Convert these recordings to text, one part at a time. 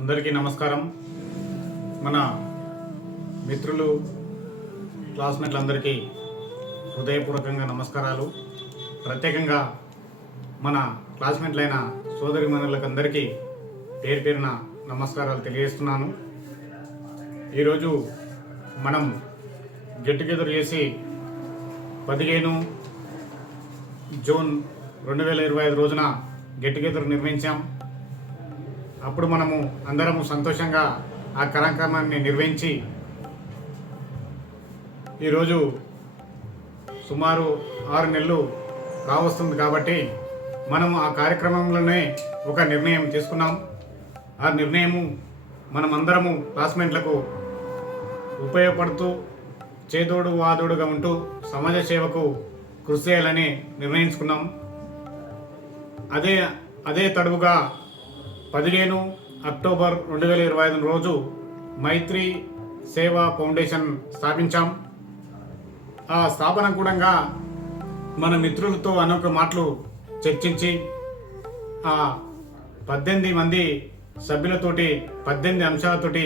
అందరికీ నమస్కారం. మన మిత్రులు క్లాస్మేట్లందరికీ హృదయపూర్వకంగా నమస్కారాలు. ప్రత్యేకంగా మన క్లాస్మేట్లైన సోదరిమణులకందరికీ పేరు పేరున నమస్కారాలు తెలియజేస్తున్నాను. ఈరోజు మనం గెట్ టుగెదర్ చేసి 15 జూన్ 2025 రోజున గెట్ టుగెదర్ నిర్వహించాం. అప్పుడు మనము అందరము సంతోషంగా ఆ కార్యక్రమాన్ని నిర్వహించి ఈరోజు సుమారు 6 నెలలు కావస్తుంది కాబట్టి మనం ఆ కార్యక్రమంలోనే ఒక నిర్ణయం తీసుకున్నాం. ఆ నిర్ణయము మనమందరము క్లాస్మేట్లకు ఉపయోగపడుతూ చేదోడు వాదోడుగా ఉంటూ సమాజ సేవకు కృషి చేయాలని నిర్ణయించుకున్నాం. అదే తడువుగా 15 అక్టోబర్ 2025 రోజు మైత్రి సేవా ఫౌండేషన్ స్థాపించాం. ఆ స్థాపన కూడా మన మిత్రులతో అనేక మాటలు చర్చించి ఆ 18 మంది సభ్యులతోటి 18 అంశాలతోటి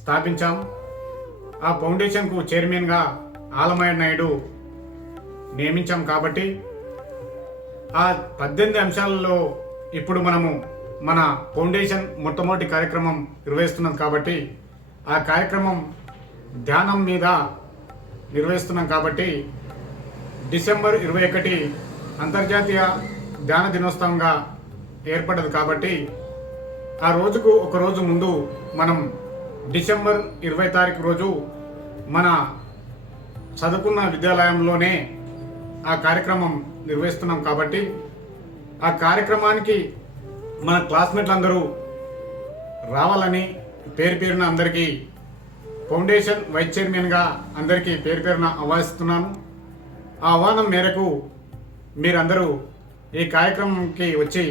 స్థాపించాం. ఆ ఫౌండేషన్కు చైర్మన్గా ఆలమయ్య నాయుడు నియమించాం. కాబట్టి ఆ 18 అంశాలలో ఇప్పుడు మనము మన ఫౌండేషన్ మొట్టమొదటి కార్యక్రమం నిర్వహిస్తున్నాం. కాబట్టి ఆ కార్యక్రమం ధ్యానం మీద నిర్వహిస్తున్నాం. కాబట్టి డిసెంబర్ 21 అంతర్జాతీయ ధ్యాన దినోత్సవంగా ఏర్పడ్డది. కాబట్టి ఆ రోజుకు ఒక రోజు ముందు మనం డిసెంబర్ 20 తారీఖు రోజు మన చదువుకున్న విద్యాలయంలోనే ఆ కార్యక్రమం నిర్వహిస్తున్నాం. కాబట్టి ఆ కార్యక్రమానికి మన క్లాస్మేట్లు అందరూ రావాలని పేరు పేరున అందరికీ ఫౌండేషన్ వైస్ చైర్మన్గా అందరికీ పేరు పేరున ఆహ్వానిస్తున్నాను. ఆ ఆహ్వానం మేరకు మీరందరూ ఈ కార్యక్రమంకి వచ్చి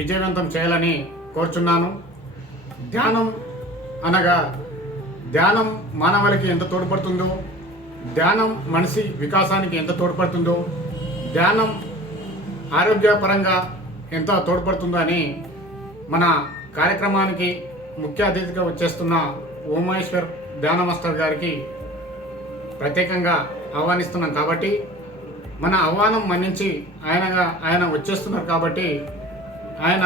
విజయవంతం చేయాలని కోరుచున్నాను. ధ్యానం అనగా ధ్యానం మానవాళికి ఎంత తోడ్పడుతుందో, ధ్యానం మనిషి వికాసానికి ఎంత తోడ్పడుతుందో, ధ్యానం ఆరోగ్యపరంగా ఎంత తోడ్పడుతుందో అని మన కార్యక్రమానికి ముఖ్య అతిథిగా వచ్చేస్తున్న ఉమేశ్వర్ ధ్యాన మాస్టర్ గారికి ప్రత్యేకంగా ఆహ్వానిస్తున్నాం. కాబట్టి మన ఆహ్వానం మన్నించి ఆయన వచ్చేస్తున్నారు. కాబట్టి ఆయన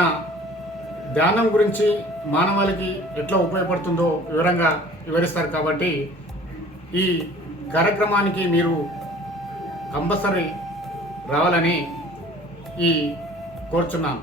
ధ్యానం గురించి మానవాళికి ఎట్లా ఉపయోగపడుతుందో వివరంగా వివరిస్తారు. కాబట్టి ఈ కార్యక్రమానికి మీరు కంపల్సరీ రావాలని కోరుచున్నాను.